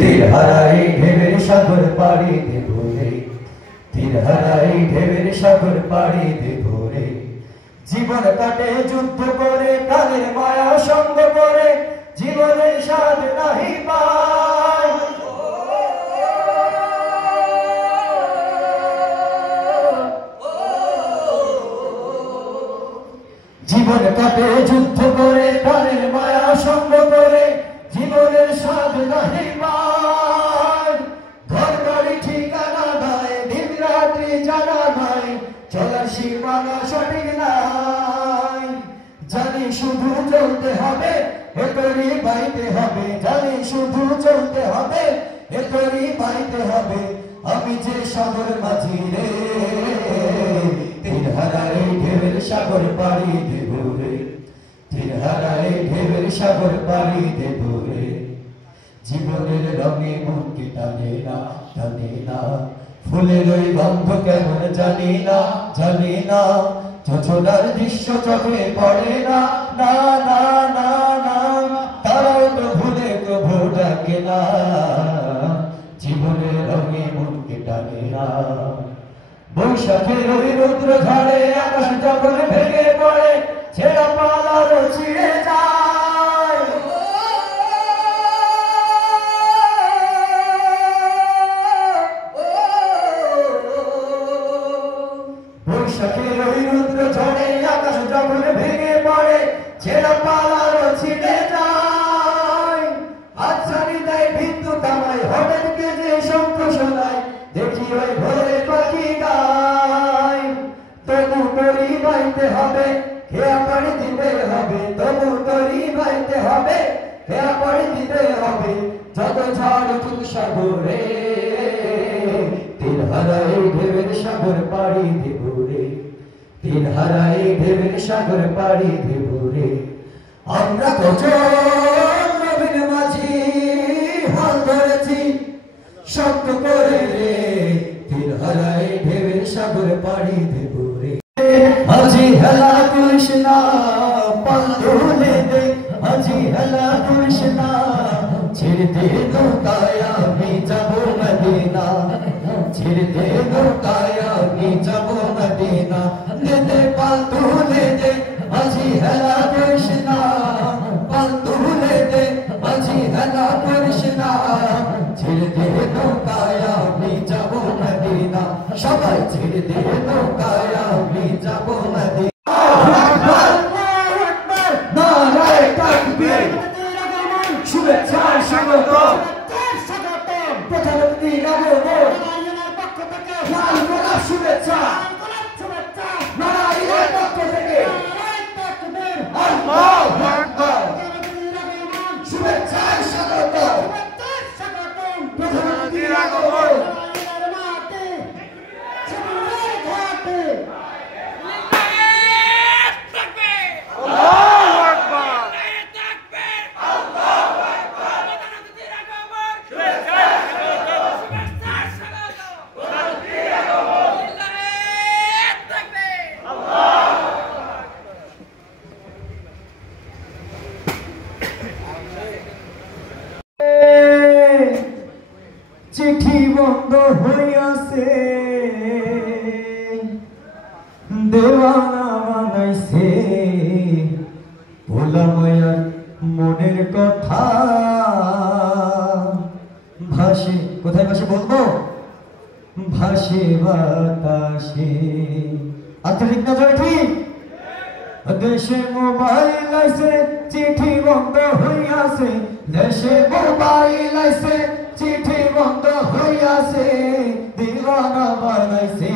তীর হারাই ঢেউয়ের সাগর পাড়ি দেব রে, তীর হারাই ঢেউয়ের সাগর পাড়ি দেব রে। জীবন কাটে যুদ্ধ করে, প্রাণের মায়া সঙ্গ করে, জীবনের স্বাদ নাহি পাই। জীবন কাটে যুদ্ধ করে, প্রাণের মায়া সঙ্গ করে, জীবনের স্বাদ নাহি পাই। ঘরবাড়ি ঠিকানা নাই, দিন রাত্রি জানা নাই, চলার সীমানা সঠিক নাই। জানি শুধু চলতে হবে, এতরি বাইতে হবে, জানি শুধু চলতে হবে, এতরি বাইতে হবে। আমি যে সাগর মাঝি রে, তীর হারাই ঢেউয়ের সাগর পাড়ি দেব রে, তীর হারাই ঢেউয়ের সাগর পাড়ি দেব রে। জীবনের রঙে মনকে টানে না, টানে না, ফুলের ওই গন্ধ কেমন জানি না, জানি না, যোছনার দৃশ্য চোখে পড়ে না, না না না না, তারাও তো ভুলে কভু ডাকে না। জীবনের রঙে মনকে টানে না। বৈশাখের ওই রৌদ্র ঝড়ে আকাশ যখন ভেঙে পড়ে, ছেঁড়া পালারও ছিঁড়ে যায়। বৈশাখের ওই রৌদ্র ঝড়ে আকাশ যখন ভেঙে পড়ে, ছেঁড়া পালারও ছিঁড়ে যায়। আচ্ছানি দেয় বিদ্যুৎ আমায়, হঠাৎ কে যে শঙ্খ শোনায়, দেখি ওই ভোরে পাখি গায়। তবু তরি বাইতে হবে, খেয়া পাড়ি দিতে হবে, তবু তরি বাইতে হবে, খেয়া পাড়ি দিতে হবে। যত ঝড় উঠুক সাগরে, তীর হারাই ঢেউয়ের সাগর পাড়ি দেব রে, তীর হারাই ঢেউয়ের সাগর পাড়ি দেব রে। আমরা কজন নবীন মাঝি হাল ধরেছি শক্ত করে রে, তীর হারাই ঢেউয়ের সাগর পাড়ি দেব রে। আজি হেলা তুলিস না, পাল তুলে দে, আজি হেলা তুলিস না, ছেড়ে দে নৌকায় আমি যাব মদিনা, ছেড়ে দে নৌকায় আমি যাব মদিনা। দে দে পাল তুলে দে, আজি হেলা তুলিস না, পাল তুলে দে, আজি হেলা তুলিস না, ছেড়ে দে নৌকায় আমি যাব মদিনা। সবাই ছেড়ে দে নৌকায় আমি যাব মদিনা। শুভেচ্ছার স্বাগত, প্রধানমন্ত্রী নারায়ণের পক্ষ থেকে লাল গোলাপ শুভেচ্ছা, নারায়ণের পক্ষ থেকে আল্লাহু আকবার। শুভেচ্ছার স্বাগত, প্রধানমন্ত্রীর আগমন। চিঠি বন্ধ হইয়াছে, দেওয়ানা বানাইছে, ভোলা মায়ার মনের কথা ভাসে। কোথায় ভাসে বলবো? ভাসে বাতাসে। আচ্ছা ঠিক না জয় ঠিক? দেশে মোবাইল আইছে, চিঠি বন্ধ হইয়াছে, দেশে মোবাইল আইছে, চিঠি বন্ধ হইয়াছে, দিওয়ানা বানাইছে,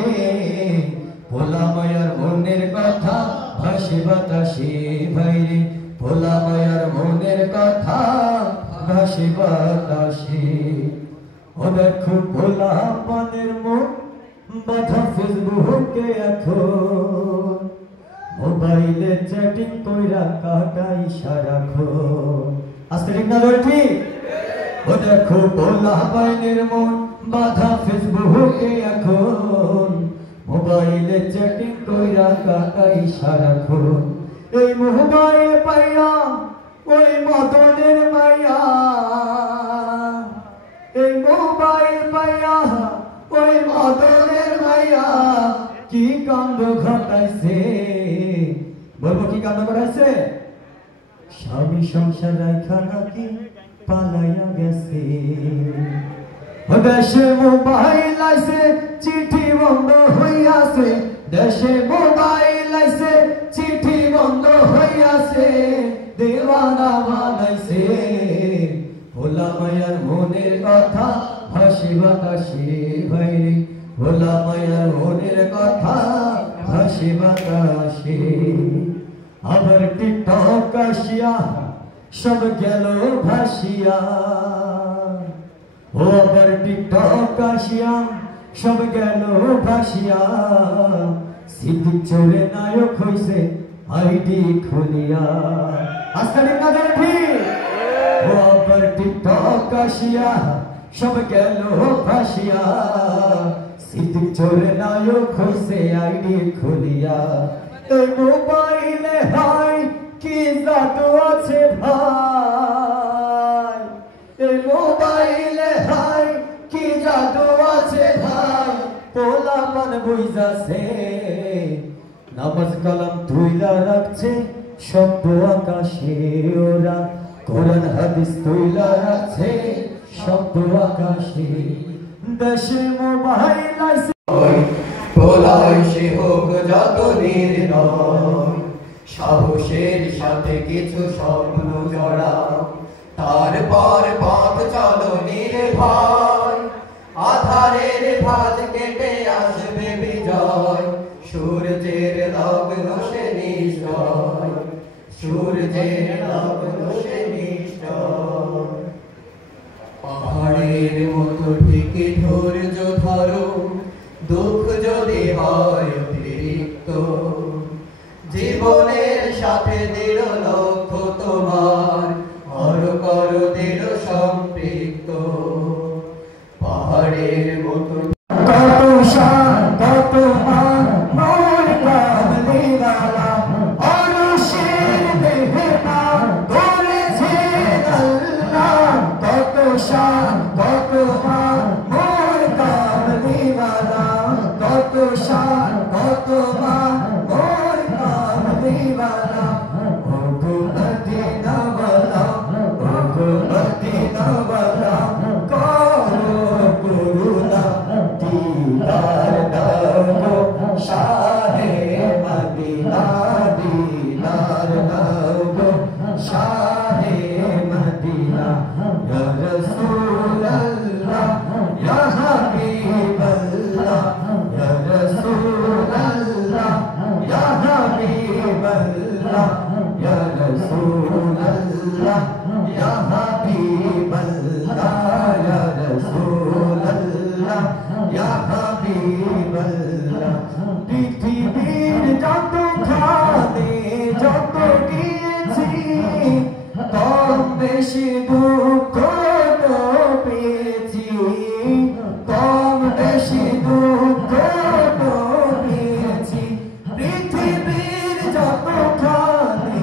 ভোলা মায়ার মনের কথা ভাসে বাতাসে ভাইরে, ভোলা মায়ার মনের কথা ভাসে বাতাসে। ও দেখো ভোলা পানের মন বাধা ফেসবুকে এখন, মোবাইলে চ্যাটিং কইরা কাটাই সারাক্ষণ। আস্তে ঠিক না ঠিক? ও দেখো ভোলা পানের মন বাধা ফেসবুকে এখন, মোবাইলে চ্যাটিং কইরা কাটাই সারাক্ষণ। এই মোবাইলে পাইয়া ওই মদনের মাইয়া কাণ্ড ঘটাইছে, বলবো কি কাণ্ড ঘটাইছে? স্বামী সংসার রাইখা নাকি পালাইয়া গেছে। দেশে মোবাইল আইছে, চিঠি বন্ধ হইয়াছে, দেশে মোবাইল আইছে, চিঠি বন্ধ হইয়াছে, দেওয়ানা বানাইছে। ভোলা মায়ার মনের কথা হাসি বাতাসে ভাইরে, ভোলা মায়ার মনের কথা হাসি বাতাসে। আবার টিকটক আসিয়া সব গেল ভাসিয়া, ও আবার টিকটক আসিয়া সব গেল ভাসিয়া। সিদ্দিক চোরে নায়ক হইছে আইডি খুলিয়া। আস্তানি কাদের ঠিক? ও আবার টিকটক আসিয়া সব গেল ভাসিয়া। সিদ্দিক চোরে নায়ক হইছে আইডি খুলিয়া। এই মোবাইলে হাই কি জাদু আছে ভাই, এই মোবাইলে হাই কি জাদু আছে ভাই। পোলাপান বুঝাছে, নামাজ কালাম তুইলা রাখছে শব্দ আকাশে ওরা, কোরআন হাদিস তুইলা রাখছে শব্দ আকাশে। দেশে মোবাইল আইছে, পোলাই সে হোক যত নির্দয়, সাহসের সাথে কিছু স্বপ্ন জড়া, তারপর পথ চলো নির্ভয়। আধারের ভাঁজ কেটে আসবে বিজয়, সূর্যের লগ্ন সে নিশ্চয়, সূর্যের লগ্ন সে নিশ্চয়। পাহাড়ের মতো ঢেকে ধৈর্য ধরো, দুঃখ যদি হয় অতিরিক্ত, জীবনের সাথে দৃঢ় লক্ষ্য তোমার, আরো করো দৃঢ় সম্পৃক্ত। পাহাড়ের মতো কত শান কত মান মোর কামলিওয়ালা, অরশের মেহনা করেছে আল্লাহ। কত শান কত মান মোর কামলিওয়ালা, কত শান কত মান মোর কামলিওয়ালা। ওগো মদিনাওয়ালা, ওগো মদিনাওয়ালা, করো করুণা দিদার দাও গো শাহে মদিনা, দিদার দাও গো শাহে মদিনা। ইয়া রাসূলুল্লাহ ইয়া হাবিবাল্লাহ, ইয়া রাসূলুল্লাহ ইয়া হাবিবাল্লাহ, ইয়া রাসূলুল্লাহ ইয়া হাবিবাল্লাহ, ইয়া রাসূলুল্লাহ ইয়া হাবিবাল্লাহ। পৃথিবীর যত খানে যত গিয়েছি, কম বেশি দুঃখ তো পেয়েছি, কম বেশি দুঃখ তো পেয়েছি। পৃথিবীর যত খানে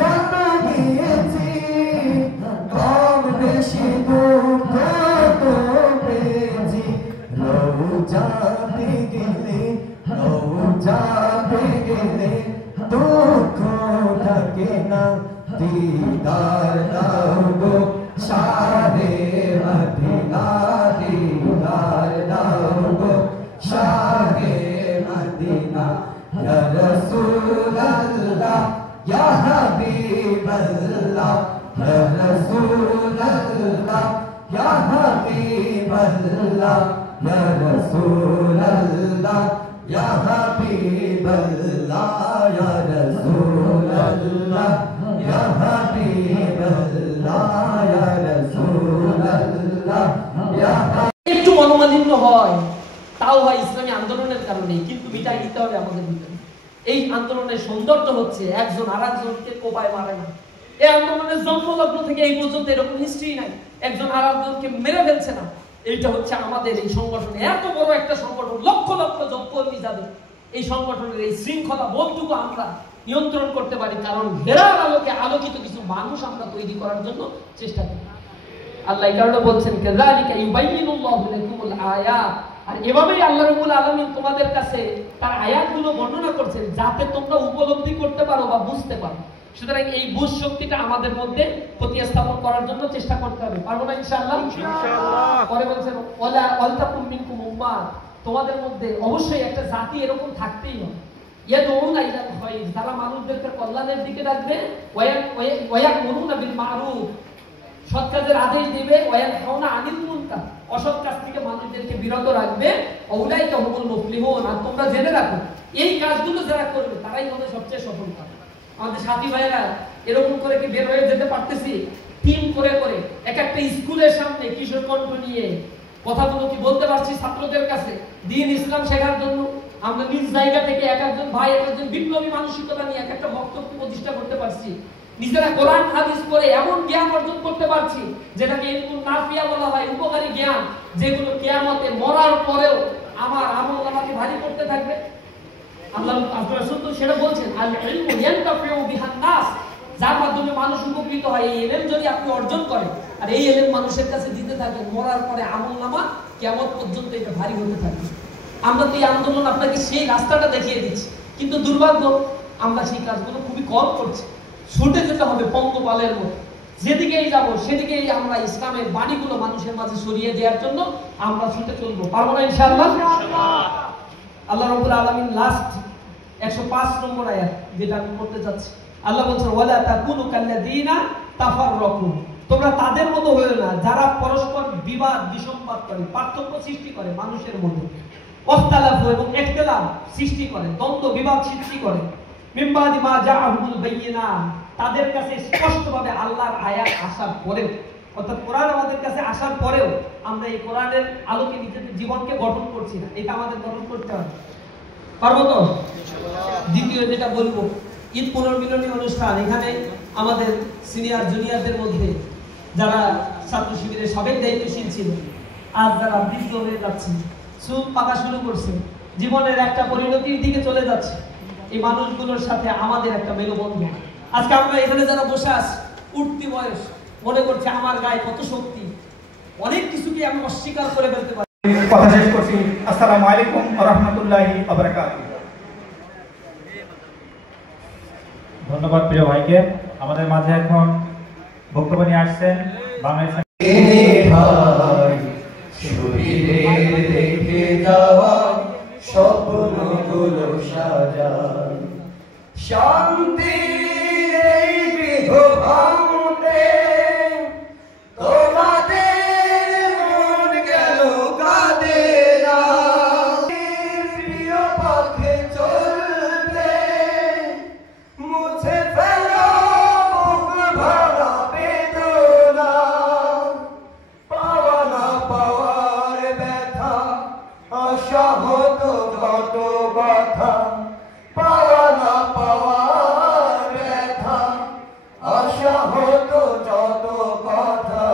যত গিয়েছি, কম বেশি দুঃখ তো পেয়েছি। রওজাতে গেলে, রওজাতে গেলে দুঃখ থাকে না, দিদার দাও গো শাহে মদিনা, দিদার দাও গো শাহে মদিনা। ইয়া রাসূলুল্লাহ ইয়া হাবিবাল্লাহ, ইয়া রাসূলুল্লাহ ইয়া হাবিবাল্লাহ, ইয়া রাসূলুল্লাহ ইয়া হাবিবাল্লাহ, ইয়া রাসূলুল্লাহ ইয়া হাবিবাল্লাহ, ইয়া রাসূলুল্লাহ ইয়া। একটু মনোমালিন্য হয়, তাও হয় ইসলামী আন্দোলনের কারণে, কিন্তু মিটাই দিতে হবে আমাদের ভিতরে। এই আন্দোলনের সৌন্দর্য হচ্ছে একজন আরেকজনকে কোপায় মারে না। এই আন্দোলনের জন্মলগ্ন থেকে এই পর্যন্ত এরকম হিস্ট্রি নাই, একজন আরেকজনকে মেরে ফেলছে না। এইটা হচ্ছে আমাদের এই সংগঠনে এত বড় একটা সংগঠন, লক্ষ লক্ষ যোগকর্মী যাদের এই সংগঠনের এই শৃঙ্খলা বোধটুকু আমরা নিয়ন্ত্রণ করতে পারি, কারণ হেরার আলোকে আলোকিত কিছু মানুষ আমরা তৈরি করার জন্য চেষ্টা করি। আল্লাহ এই কারণে বলছেন, কাযালিকা ইউবাইয়িনুল্লাহু লাকুমুল আয়াত, আর এভাবেই আল্লাহ রাব্বুল আলামিন তোমাদের কাছে তার আয়াতগুলো বর্ণনা করছেন যাতে তোমরা উপলব্ধি করতে পারো বা বুঝতে পারো। সুতরাং এই বুঝ শক্তিটা আমাদের মধ্যে প্রতিস্থাপন করার জন্য চেষ্টা করতে হবে। পারবো না ইনশাআল্লাহ? ইনশাআল্লাহ। পরে বলছেন ওয়ালা আলতাকুম মিনকুম উম্মাহ, তোমাদের মধ্যে অবশ্যই একটা জাতি এরকম থাকতেই হবে ইয়াদউনা ইলাল খায়র, যারা মানুষদেরকে কল্যাণের দিকে ডাকবে, ওয়ায়ামুরুনা বিল মারুফ, সৎ কাজের আদেশ দিবে, ওয়ায়ানহাউনা আনিল মুনকার, অসৎ কাজ থেকে মানুষদেরকে বিরত রাখবে, উলাইকা হুমুল মুফলিহুন। আর তোমরা জেনে রাখো এই কাজগুলো যারা করবে তারাই হবে সবচেয়ে সফল হবে। আমাদের সাথী ভাইরা এরকম করে কি বের হয়ে যেতে পারতেছি টিম করে করে এক একটা স্কুলের সামনে কিশোর কণ্ঠ নিয়ে কথাগুলো কি বলতে পারছি ছাত্রদের কাছে দ্বীন ইসলাম শেখার জন্য? আমরা নিজ জায়গা থেকে এক একজন ভাই এক একজন বিপ্লবী মানসিকতা নিয়ে এক একটা বক্তব্য প্রতিষ্ঠা করতে পারছি, নিজেরা কোরআন হাদিস পড়ে এমন জ্ঞান অর্জন করতে পারছি যেটাকে ইলমুন নাফিয়া বলা হয়, উপকারী জ্ঞান, যেগুলো কিয়ামতে মরার পরেও আমার আমল আমাকে ভারী করতে থাকবে। আল্লাহ রাসূল তো সেটা বলছেন, আল ইলমু ইয়ানতাফিউ বিহান নাস, যার মাধ্যমে মানুষ উপকৃত হয়। এই ইলম যদি আপনি অর্জন করেন আর এই ইলম মানুষের কাছে দিতে থাকেন, মরার পরে আমলনামা কিয়ামত পর্যন্ত এটা ভারী হতে থাকবে। আমরা তো এই আন্দোলন আপনাকে সেই রাস্তাটা দেখিয়ে দিচ্ছি, কিন্তু দুর্ভাগ্য আমরা সেই কাজগুলো খুবই কম করছি। ছুটে যেতে হবে পঙ্গপালের মতো, যেদিকেই যাব সেদিকেই আমরা ইসলামের বাণীগুলো মানুষের মাঝে ছড়িয়ে দেওয়ার জন্য আমরা ছুটে চলবো। পারবো না ইনশাআল্লাহ? আল্লাহ রাব্বুল আলামিন লাস্ট 105 নম্বর আয়াত যেটা আমি পড়তে যাচ্ছি, আল্লাহ বলছেন ওয়ালা তাকুনু কাল্লাযিনা তাফাররাকু, তোমরা তাদের মতো হয়ো না যারা পরস্পর বিবাদ বিসম্বাদ করে, পার্থক্য সৃষ্টি করে মানুষের মধ্যে, ওয়াখতালাফু এবং ইখতিলাফ সৃষ্টি করে, দ্বন্দ্ব বিবাদ সৃষ্টি করে, মিন বাদি মা জাআহুল বায়িনাত, তাদের কাছে স্পষ্টভাবে আল্লাহর আয়াত আসার পরেও, অর্থাৎ কোরআন আমাদের কাছে আসার পরেও আমরা এই কোরআনের আলোকে নিজেদের জীবনকে গঠন করছি না। এটা আমাদের গঠন করতে হবে। পারবো তো? দ্বিতীয় যেটা বলবো, ঈদ পুনর্মিলনী অনুষ্ঠান, এখানে আমাদের সিনিয়র জুনিয়রদের মধ্যে যারা ছাত্র শিবিরের সাবেক দায়িত্বশীল ছিল, আজ যারা বৃদ্ধ হয়ে যাচ্ছে, চুল পাকা শুরু করছে, জীবনের একটা পরিণতির দিকে চলে যাচ্ছে, এই মানুষগুলোর সাথে আমাদের একটা মেলবন্ধন। আজকে আমরা এখানে যারা বসে আছি, উঠতি বয়স, মনে করছে আমার গায়ে কত শক্তি, অনেক কিছুকে আমি অস্বীকার করে ফেলতে পারি। কথা শেষ করছি। আসসালামু আলাইকুম ওয়া রাহমাতুল্লাহি ওয়া বারাকাতুহু। ধন্যবাদ প্রিয় ভাইকে। আমাদের মাঝে এখন বক্তব্য নিয়ে আসছেন বাংলাদেশের দেখে যাওয়া স্বপ্নগুলো সাজান, শান্তির এই গৃহ ভাঙতে তোমাদের মন গেল কাঁদে না, প্রিয় পথে চলতে মুছে ফেলো বুক ভরা বেদনা, পাওয়া না পাওয়ার ব্যথা, অসহত কত কথা, পাওয়া না পাওয়ার ব্যথা, অসহত যত কথা,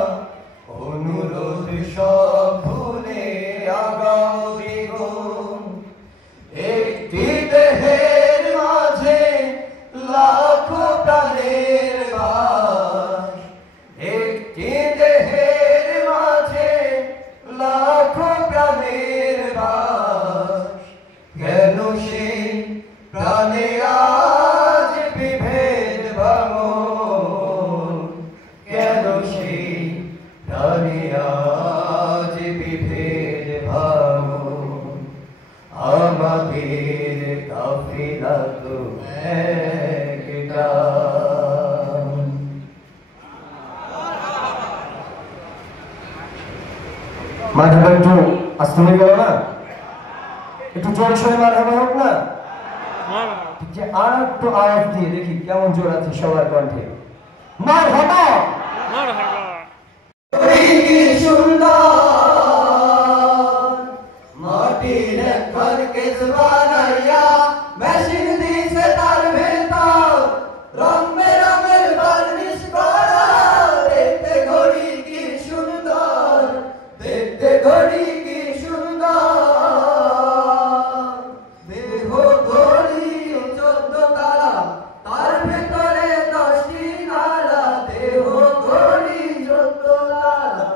অনুরোধ সব ভুলে আগাও জীবন, একটি দেহের মাঝে লাখো প্রাণের বাস, একটি দেহের মাঝে লাখো প্রাণের বাস, কেন সে প্রাণে আজ বিভেদ ভাঙন, কেন সে প্রাণে আজ বিভেদ ভাঙন, আমাদের কাফিলা তো একটা। মাঝে একটু আস্তে হয়ে গেল না? একটু জোর সরে মার হবে হোক না? যে আর একটু আওয়াজ দিয়ে দেখি কেমন জোর আছে সবার কণ্ঠে। মার হবা সুন্দর মাটির একবার কেস বানাইয়া মেশিন দিছে তার ভেতর, রং বেরঙের বার্নিশ করা, দেখতে ঘড়ি কি সুন্দর, দেখতে ঘড়ি কি সুন্দর, দেহ ঘড়ি 14 তারা, তার ভেতরে 10টি নালা, দেহ ঘড়ি 14 তারা,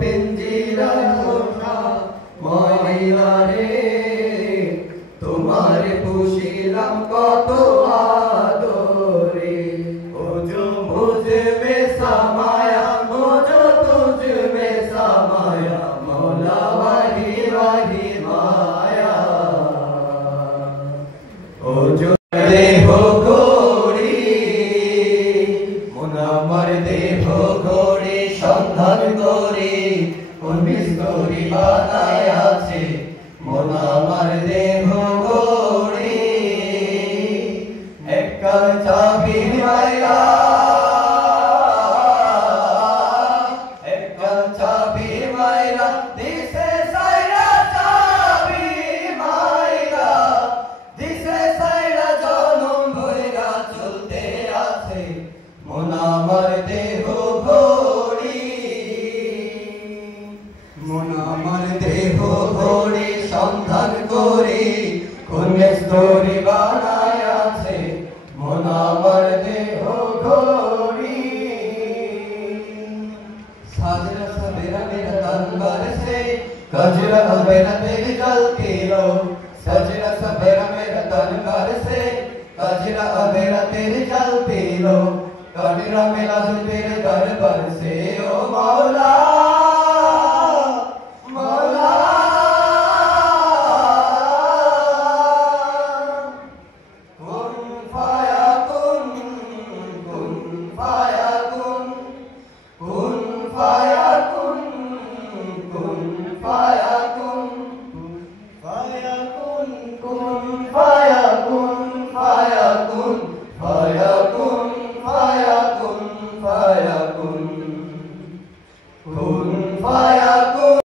পিঞ্জিরায় ওঠা ময়না রে, তোমারে পুষিলাম কত আদরে। ও जो मुझ में समाया, मुझो तुझ में समाया, मौला वही वही माया। ও जो देह घोड़ी, মন আমার দেহ ঘোড়ে সন্ধান করে, কোন মিস্ত্রি বানায় আছে মন আমার দেহ ঘোড়ে। এককাল চাবি মাইরা, এককাল চাবি মাইরা দিছে সাইরা, চাবি মাইরা দিছে সাইরা, জনম ভইরা চলতে আছে মন আমার দেহ ঘোড়ি। মন আমার দেহ ঘোড়ি সন্ধান করে, কোন মিস্ত্রি বানায় আছে মন আমার দেহ ঘোড়ি। साजरा सवेरा मेरा तन बरसे, कजरा मेरा तेरी जलती लो। सजरा सवेरा मेरा तन बरसे, कजरा मेरा तेरी जलती लो। कजरा मेरा तेरे दरबार से ओ मौला।